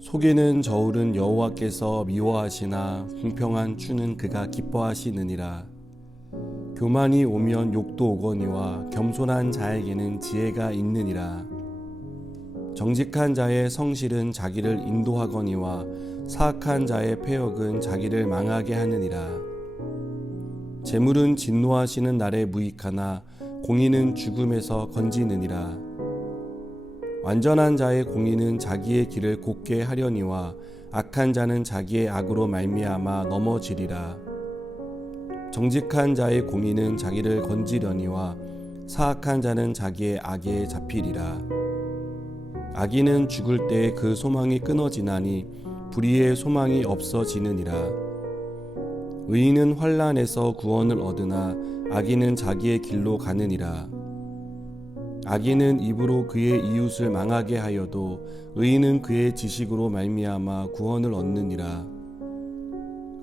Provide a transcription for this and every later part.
속이는 저울은 여호와께서 미워하시나 공평한 추는 그가 기뻐하시느니라. 교만이 오면 욕도 오거니와 겸손한 자에게는 지혜가 있느니라. 정직한 자의 성실은 자기를 인도하거니와 사악한 자의 패역은 자기를 망하게 하느니라. 재물은 진노하시는 날에 무익하나 공의는 죽음에서 건지느니라. 완전한 자의 공의는 자기의 길을 곧게 하려니와 악한 자는 자기의 악으로 말미암아 넘어지리라. 정직한 자의 공의는 자기를 건지려니와 사악한 자는 자기의 악에 잡히리라. 악인은 죽을 때에 그 소망이 끊어지나니 불의의 소망이 없어지느니라. 의인은 환난에서 구원을 얻으나 악인은 자기의 길로 가느니라. 악인은 입으로 그의 이웃을 망하게 하여도 의인은 그의 지식으로 말미암아 구원을 얻느니라.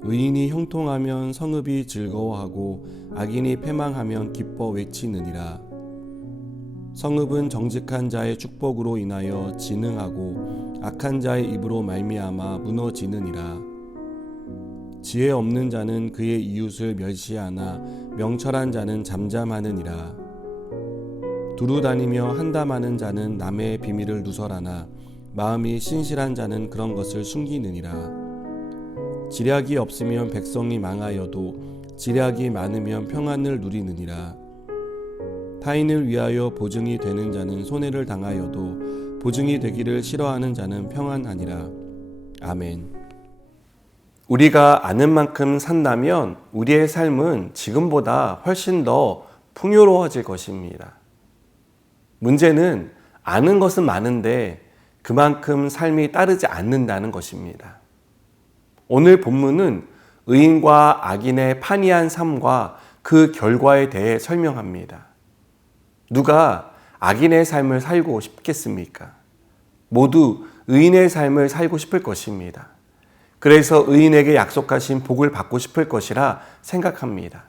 의인이 형통하면 성읍이 즐거워하고 악인이 패망하면 기뻐 외치느니라. 성읍은 정직한 자의 축복으로 인하여 진흥하고 악한 자의 입으로 말미암아 무너지느니라. 지혜 없는 자는 그의 이웃을 멸시하나 명철한 자는 잠잠하느니라. 두루 다니며 한담하는 자는 남의 비밀을 누설하나 마음이 신실한 자는 그런 것을 숨기느니라. 지략이 없으면 백성이 망하여도 지략이 많으면 평안을 누리느니라. 타인을 위하여 보증이 되는 자는 손해를 당하여도 보증이 되기를 싫어하는 자는 평안하니라. 아멘. 우리가 아는 만큼 산다면 우리의 삶은 지금보다 훨씬 더 풍요로워질 것입니다. 문제는 아는 것은 많은데 그만큼 삶이 따르지 않는다는 것입니다. 오늘 본문은 의인과 악인의 판이한 삶과 그 결과에 대해 설명합니다. 누가 악인의 삶을 살고 싶겠습니까? 모두 의인의 삶을 살고 싶을 것입니다. 그래서 의인에게 약속하신 복을 받고 싶을 것이라 생각합니다.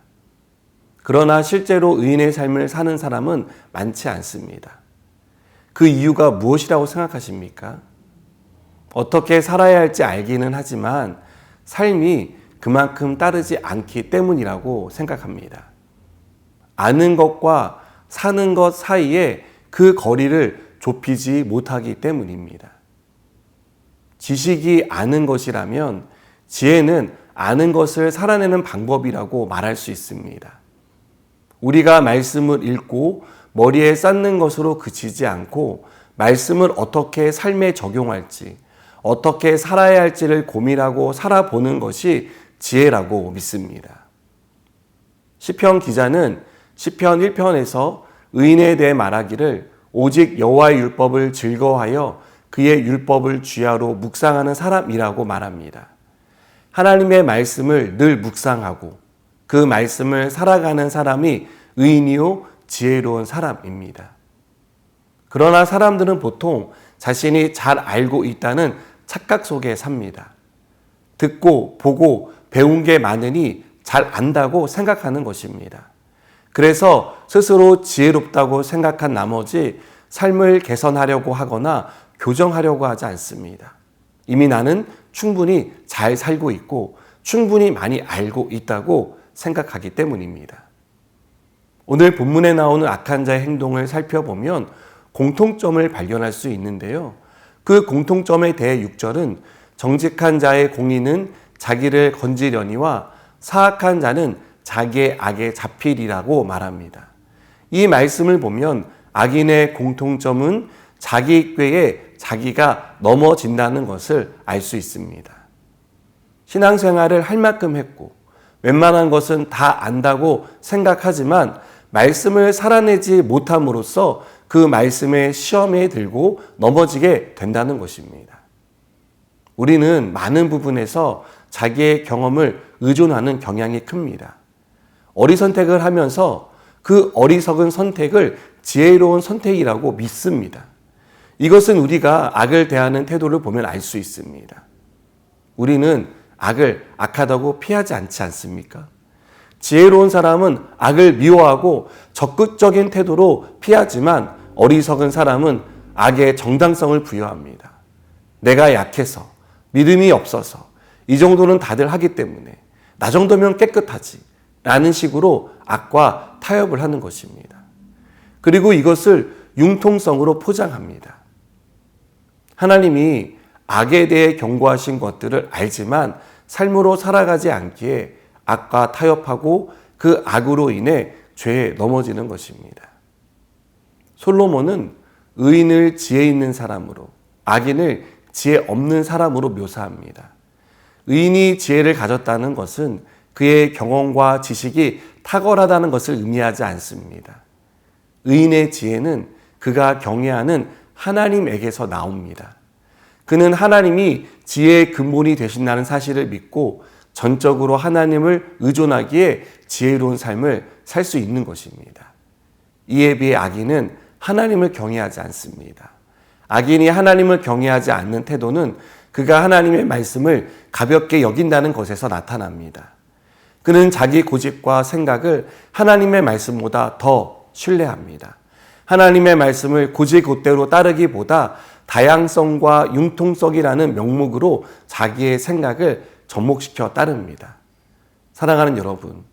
그러나 실제로 의인의 삶을 사는 사람은 많지 않습니다. 그 이유가 무엇이라고 생각하십니까? 어떻게 살아야 할지 알기는 하지만 삶이 그만큼 따르지 않기 때문이라고 생각합니다. 아는 것과 사는 것 사이에 그 거리를 좁히지 못하기 때문입니다. 지식이 아는 것이라면 지혜는 아는 것을 살아내는 방법이라고 말할 수 있습니다. 우리가 말씀을 읽고 머리에 쌓는 것으로 그치지 않고 말씀을 어떻게 삶에 적용할지, 어떻게 살아야 할지를 고민하고 살아보는 것이 지혜라고 믿습니다. 시편 기자는 시편 1편에서 의인에 대해 말하기를 오직 여호와의 율법을 즐거워하여 그의 율법을 주야로 묵상하는 사람이라고 말합니다. 하나님의 말씀을 늘 묵상하고 그 말씀을 살아가는 사람이 의인이요 지혜로운 사람입니다. 그러나 사람들은 보통 자신이 잘 알고 있다는 착각 속에 삽니다. 듣고 보고 배운 게 많으니 잘 안다고 생각하는 것입니다. 그래서 스스로 지혜롭다고 생각한 나머지 삶을 개선하려고 하거나 교정하려고 하지 않습니다. 이미 나는 충분히 잘 살고 있고 충분히 많이 알고 있다고 생각하기 때문입니다. 오늘 본문에 나오는 악한 자의 행동을 살펴보면 공통점을 발견할 수 있는데요. 그 공통점에 대해 6절은 정직한 자의 공의는 자기를 건지려니와 사악한 자는 자기의 악에 잡히리라고 말합니다. 이 말씀을 보면 악인의 공통점은 자기 꾀에 자기가 넘어진다는 것을 알 수 있습니다. 신앙생활을 할 만큼 했고 웬만한 것은 다 안다고 생각하지만 말씀을 살아내지 못함으로써 그 말씀의 시험에 들고 넘어지게 된다는 것입니다. 우리는 많은 부분에서 자기의 경험을 의존하는 경향이 큽니다. 어리선택을 하면서 그 어리석은 선택을 지혜로운 선택이라고 믿습니다. 이것은 우리가 악을 대하는 태도를 보면 알 수 있습니다. 우리는 악을 악하다고 피하지 않지 않습니까? 지혜로운 사람은 악을 미워하고 적극적인 태도로 피하지만 어리석은 사람은 악의 정당성을 부여합니다. 내가 약해서, 믿음이 없어서, 이 정도는 다들 하기 때문에 나 정도면 깨끗하지 라는 식으로 악과 타협을 하는 것입니다. 그리고 이것을 융통성으로 포장합니다. 하나님이 악에 대해 경고하신 것들을 알지만 삶으로 살아가지 않기에 악과 타협하고 그 악으로 인해 죄에 넘어지는 것입니다. 솔로몬은 의인을 지혜 있는 사람으로, 악인을 지혜 없는 사람으로 묘사합니다. 의인이 지혜를 가졌다는 것은 그의 경험과 지식이 탁월하다는 것을 의미하지 않습니다. 의인의 지혜는 그가 경외하는 하나님에게서 나옵니다. 그는 하나님이 지혜의 근본이 되신다는 사실을 믿고 전적으로 하나님을 의존하기에 지혜로운 삶을 살 수 있는 것입니다. 이에 비해 악인은 하나님을 경외하지 않습니다. 악인이 하나님을 경외하지 않는 태도는 그가 하나님의 말씀을 가볍게 여긴다는 것에서 나타납니다. 그는 자기 고집과 생각을 하나님의 말씀보다 더 신뢰합니다. 하나님의 말씀을 곧이곧대로 따르기보다 다양성과 융통성이라는 명목으로 자기의 생각을 접목시켜 따릅니다. 사랑하는 여러분,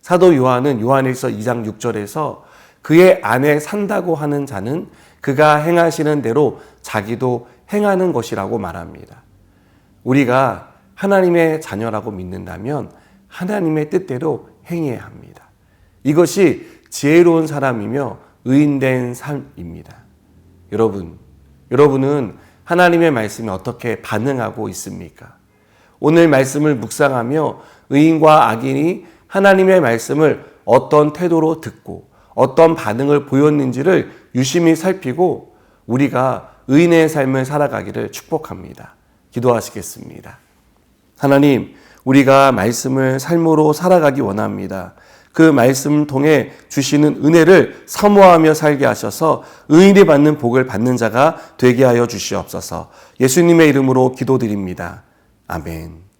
사도 요한은 요한일서 2장 6절에서 그의 안에 산다고 하는 자는 그가 행하시는 대로 자기도 행하는 것이라고 말합니다. 우리가 하나님의 자녀라고 믿는다면 하나님의 뜻대로 행해야 합니다. 이것이 지혜로운 사람이며 의인된 삶입니다. 여러분은 하나님의 말씀에 어떻게 반응하고 있습니까? 오늘 말씀을 묵상하며 의인과 악인이 하나님의 말씀을 어떤 태도로 듣고 어떤 반응을 보였는지를 유심히 살피고 우리가 의인의 삶을 살아가기를 축복합니다. 기도하시겠습니다. 하나님, 우리가 말씀을 삶으로 살아가기 원합니다. 그 말씀 통해 주시는 은혜를 사모하며 살게 하셔서 의인이 받는 복을 받는 자가 되게 하여 주시옵소서. 예수님의 이름으로 기도드립니다. 아멘.